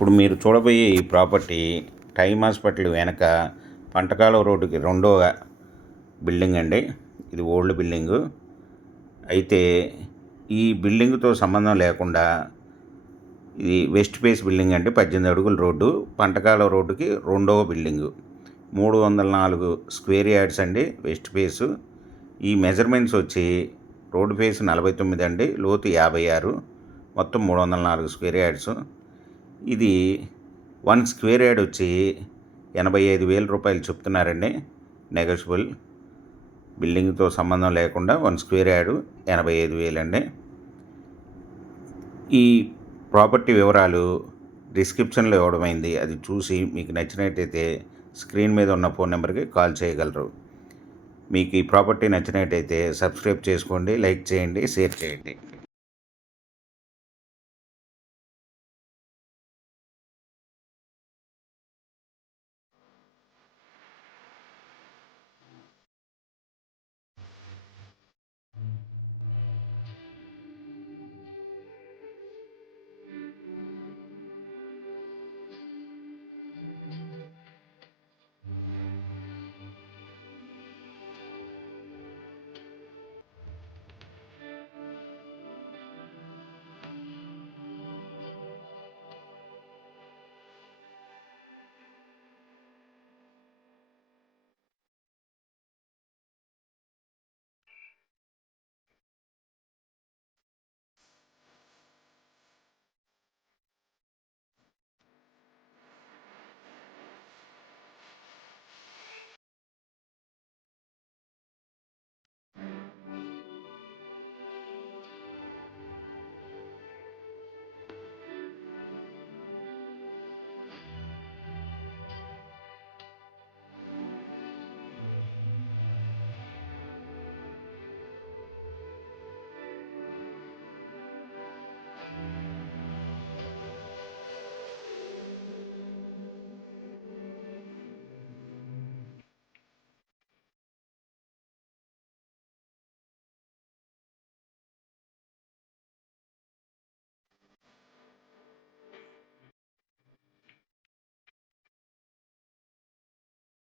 ఇప్పుడు మీరు చూడబోయే ఈ ప్రాపర్టీ టైమ్ హాస్పిటల్ వెనక పంటకాలం రోడ్డుకి రెండో బిల్డింగ్ అండి. ఇది ఓల్డ్ బిల్డింగు. అయితే ఈ బిల్డింగ్తో సంబంధం లేకుండా ఇది వెస్ట్ ఫేస్ బిల్డింగ్ అండి. 18 అడుగుల రోడ్డు, పంటకాలం రోడ్డుకి రెండవ బిల్డింగు. 304 స్క్వేర్ యార్డ్స్ అండి వెస్ట్ ఫేసు. ఈ మెజర్మెంట్స్ వచ్చి రోడ్డు ఫేస్ 49 అండి, లోతు 56, మొత్తం 304 స్క్వేర్ యార్డ్స్. ఇది 1 స్క్వేర్ యార్డ్ వచ్చి 85,000 రూపాయలు చెప్తున్నారండి, నెగోషియబుల్. బిల్డింగ్తో సంబంధం లేకుండా 1 స్క్వేర్ యార్డు 85,000 అండి. ఈ ప్రాపర్టీ వివరాలు డిస్క్రిప్షన్లో ఇవ్వడమైంది. అది చూసి మీకు నచ్చినట్టయితే స్క్రీన్ మీద ఉన్న ఫోన్ నెంబర్కి కాల్ చేయగలరు. మీకు ఈ ప్రాపర్టీ నచ్చినట్టయితే సబ్స్క్రైబ్ చేసుకోండి, లైక్ చేయండి, షేర్ చేయండి.